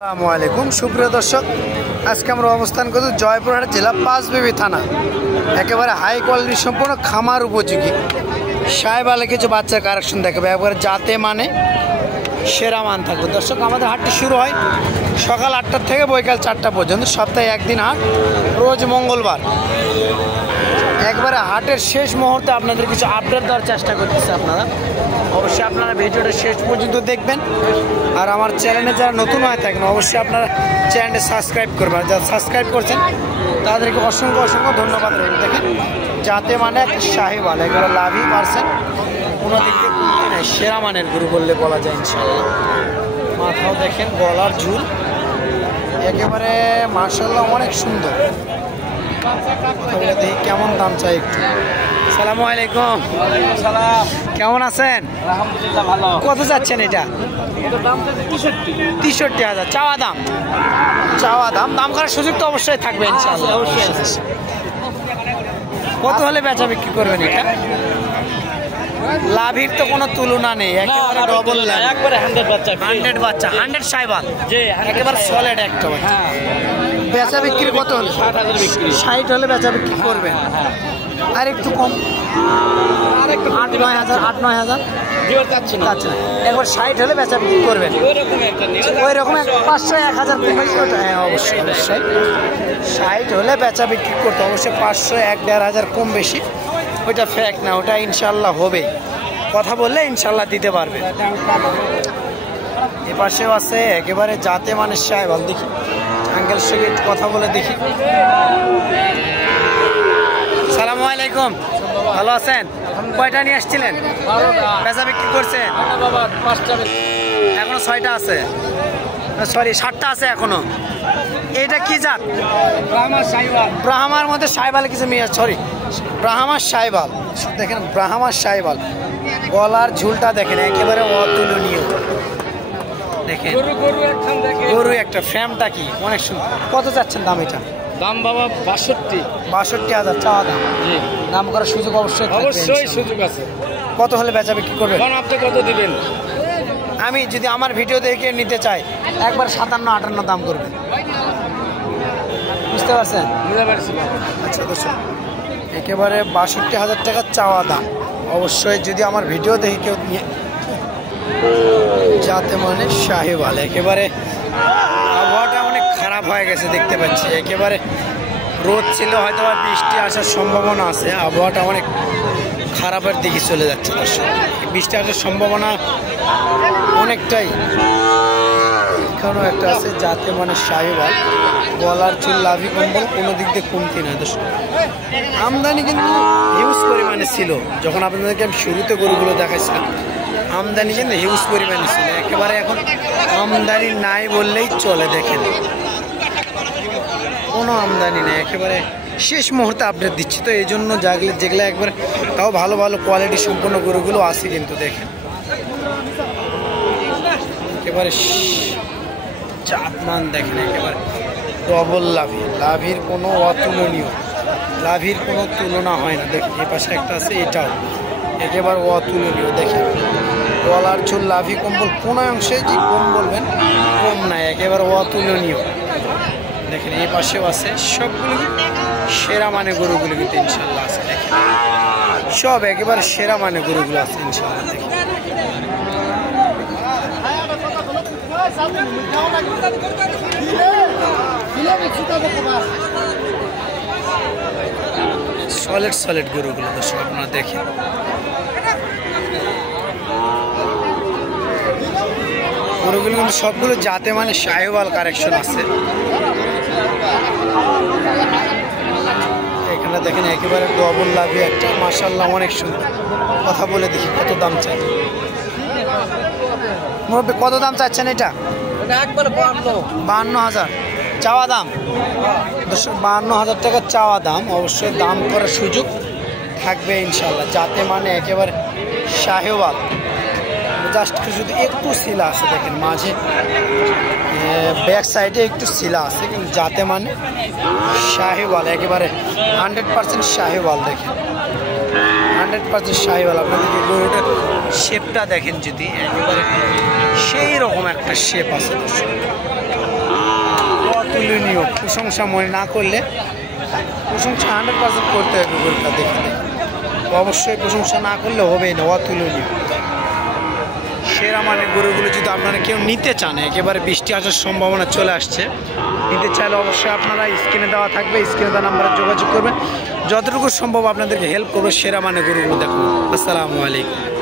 আসসালামু আলাইকুম সুপ্রিয় দর্শক, আজকে আমরা অবস্থান করছি জয়পুরহাট জেলা পাঁচবিবি থানা। একেবারে হাই কোয়ালিটি সম্পূর্ণ খামার উপযোগী সাহেবালে কিছু বাচ্চার কালেকশন দেখাবে। একবারে যাতে মানে সেরা মান থাকবে। দর্শক, আমাদের হাটটি শুরু হয় সকাল 8টা থেকে বৈকাল 4টা পর্যন্ত। সপ্তাহে একদিন হাট, রোজ মঙ্গলবার। একবারে হাটের শেষ মুহূর্তে আপনাদের কিছু আপডেট দেওয়ার চেষ্টা করতেছে। আপনারা অবশ্যই আপনারা ভিডিওটা শেষ পর্যন্ত দেখবেন। আর আমার চ্যানেলে যারা নতুন হয়ে থাকেন অবশ্যই আপনারা চ্যানেলটি সাবস্ক্রাইব করবেন। যারা সাবস্ক্রাইব করছেন তাদেরকে অসংখ্য অসংখ্য ধন্যবাদ রইল। দেখেন যাতে মানে একটা সাহেবাল, এগুলো লাভই পারছেন, কোনো দিক দিয়ে কমতে নেই। সেরা মানের গরু বললে বলা যায় ইনশাল্লাহ। মাথাও দেখেন, গলার ঝুল একেবারে মাশাআল্লাহ অনেক সুন্দর। দেখি কেমন দাম চাই একটু। আসসালামু আলাইকুম। কেমন আছেন? আলহামদুলিল্লাহ ভালো। কত যাচ্ছেন এটা? 63,000 চাওয়া দাম। দাম করার সুযোগ তো অবশ্যই থাকবে ইনশাআল্লাহ। অবশ্যই। কত হলে বেচা বিক্রি করবেন এটা? লাভের তো কোনো তুলনা নেই, একেবারে ডবল লাভ, একবারে 100 বাচ্চা 100 বাচ্চা 100 সাইবাল, জি একেবারে সলিড একটা। হ্যাঁ, বেচা বিক্রি কত হলে? 60,000 বিক্রি। 60 হলে বেচা বিক্রি করবেন। আর একটু কম, আর একটু 8-9,000 দিওর যাচ্ছে না। একবার 60 হলে বেচা বিক্রি করবেন। ওইরকম একটা নিও। ওই রকম 500-1000 কম বেশি ওটা। হ্যাঁ অবশ্যই অবশ্যই 60 হলে বেচা বিক্রি করতে অবশ্যই 500-1-1.5 কম বেশি। ওইটা ফ্যাক্ট না, ওটা ইনশাল্লাহ হবে। কথা বললে ইনশাল্লাহ দিতে পারবে। এ পাশেও আছে একেবারে যাতে মানে সাহেবাল। দেখি আঙ্কেল সঙ্গে কথা বলে দেখি। সালামু আলাইকুম, ভালো আছেন? কয়টা নিয়ে আসছিলেন? বেচা বিক্রি করছেন? এখনো 6টা আছে, সরি 7টা আছে এখনো। এইটা কি জাত? ব্রাহ্মার মধ্যে সাহেবাল কিছু মেয়ে, সরি ব্রাহ্মার সাহেবাল। দেখেন ব্রাহ্মার সাহেবাল, গলার ঝুলটা দেখেন একেবারে অতুলনীয়। দেখেন গরু একটা, ফ্রেমটা কি অনেক সুন্দর। কত যাচ্ছেন দাম এটা? দাম বাবা 62,000 চাওয়া দাম। দাম করার সুযোগ অবশ্যই থাকবে অবশ্যই ইনশাআল্লাহ। সুযোগ আছে। কত হলে বেচা বিক্রি করবেন? আপনি কত দিবেন? আমি যদি আমার ভিডিও দেখে নিতে চাই একবার 57-58 দাম করবেন। বুঝতে পারছেন? বুঝতে পারছি। আচ্ছা দর্শক, একেবারে 62,000 টাকা চাওয়া দাম। অবশ্যই যদি আমার ভিডিও দেখে কেউ নিয়ে, যাতে মানে সাহেবাল। একেবারে আবহাওয়াটা অনেক খারাপ হয়ে গেছে দেখতে পাচ্ছি। একেবারে রোদ ছিল, হয়তো বা বৃষ্টি আসার সম্ভাবনা আছে। আবহাওয়াটা অনেক খারাপের দিকে চলে যাচ্ছে দর্শক। বৃষ্টি আসার সম্ভাবনা অনেকটাই। এখানেও একটা আছে যাতে মানে সাহেবাল, গলার চুল, লাভি কম্বল, কোনো দিক দিয়ে কমতি নয় দর্শক। আমদানি কিন্তু হিউজ পরিমাণে ছিল। যখন আপনাদেরকে আমি শুরুতে গরুগুলো দেখাইছিলাম আমদানি কিন্তু হিউজ পরিমাণে ছিল। একেবারে এখন আমদানি নাই বললেই চলে। দেখেন কোনো আমদানি নেই, একেবারে শেষ মুহূর্তে আপডেট দিচ্ছি তো এই জন্য। যেগুলো একবার তাও ভালো ভালো কোয়ালিটি সম্পন্ন গরুগুলো আছে কিন্তু। দেখেন একেবারে চাপমান, দেখেন একেবারে ডবল লাভির কোনো অতুলনীয়, লাভির কোনো তুলনা হয় না। দেখেন এ পাশে একটা আছে, এটাও একেবারে অতুলনীয়। দেখেন গলার চুল, লাভি কম্বল, কোনো অংশে যে কম বলবেন কম নাই, একেবারে অতুলনীয়। দেখেন এই পাশেও আছে, সবগুলো সেরা মানে গরুগুলো কিন্তু ইনশাল্লাহ আছে। দেখেন সব একেবারে সেরা মানে গরুগুলো আছে ইনশাল্লাহ। দেখেন সলিড গরুগুলো দর্শক আপনারা দেখেন। গরুগুলো কিন্তু সবগুলো যাতে মানে সাহেবাল কারেকশন আছে। এখানে দেখেন একেবারে ডবল লাভি একটা, মাশাআল্লাহ অনেক সুন্দর। কথা বলে দেখি কত দাম চাই। মুরব্বি কত দাম চাচ্ছেন এটা? 52,000 চাওয়া দাম। 52,000 টাকা চাওয়া দাম। অবশ্যই দাম করার সুযোগ থাকবে ইনশাল্লাহ। যাতে মানে একেবারে সাহেবাল, জাস্ট শুধু একটু শিলা আছে। দেখেন মাঝে ব্যাক সাইডে একটু শিলা আছে, কিন্তু যাতে মানে সাহেবাল, একেবারে 100% সাহেবাল। দেখেন 100% শাহিওয়াল। আপনাদেরকে গরুটার শেপটা দেখেন যদি, একেবারে সেই রকম একটা শেপ আছে। প্রশংসা মনে না করলে, প্রশংসা 100% করতে হবে গরুটা দেখে। অবশ্যই প্রশংসা না করলে হবেই না, অতুলনীয় সেরা মানের গরুগুলো যদি আপনারা কেউ নিতে চান, একেবারে বৃষ্টি আসার সম্ভাবনা চলে আসছে, নিতে চাইলে অবশ্যই আপনারা স্ক্রিনে দেওয়া থাকবে, স্ক্রিনে দেওয়া নাম্বারে যোগাযোগ করবেন। যতটুকু সম্ভব আপনাদেরকে হেল্প করবে সেরা মানের গরুগুলো দেখুন। আসসালামু আলাইকুম।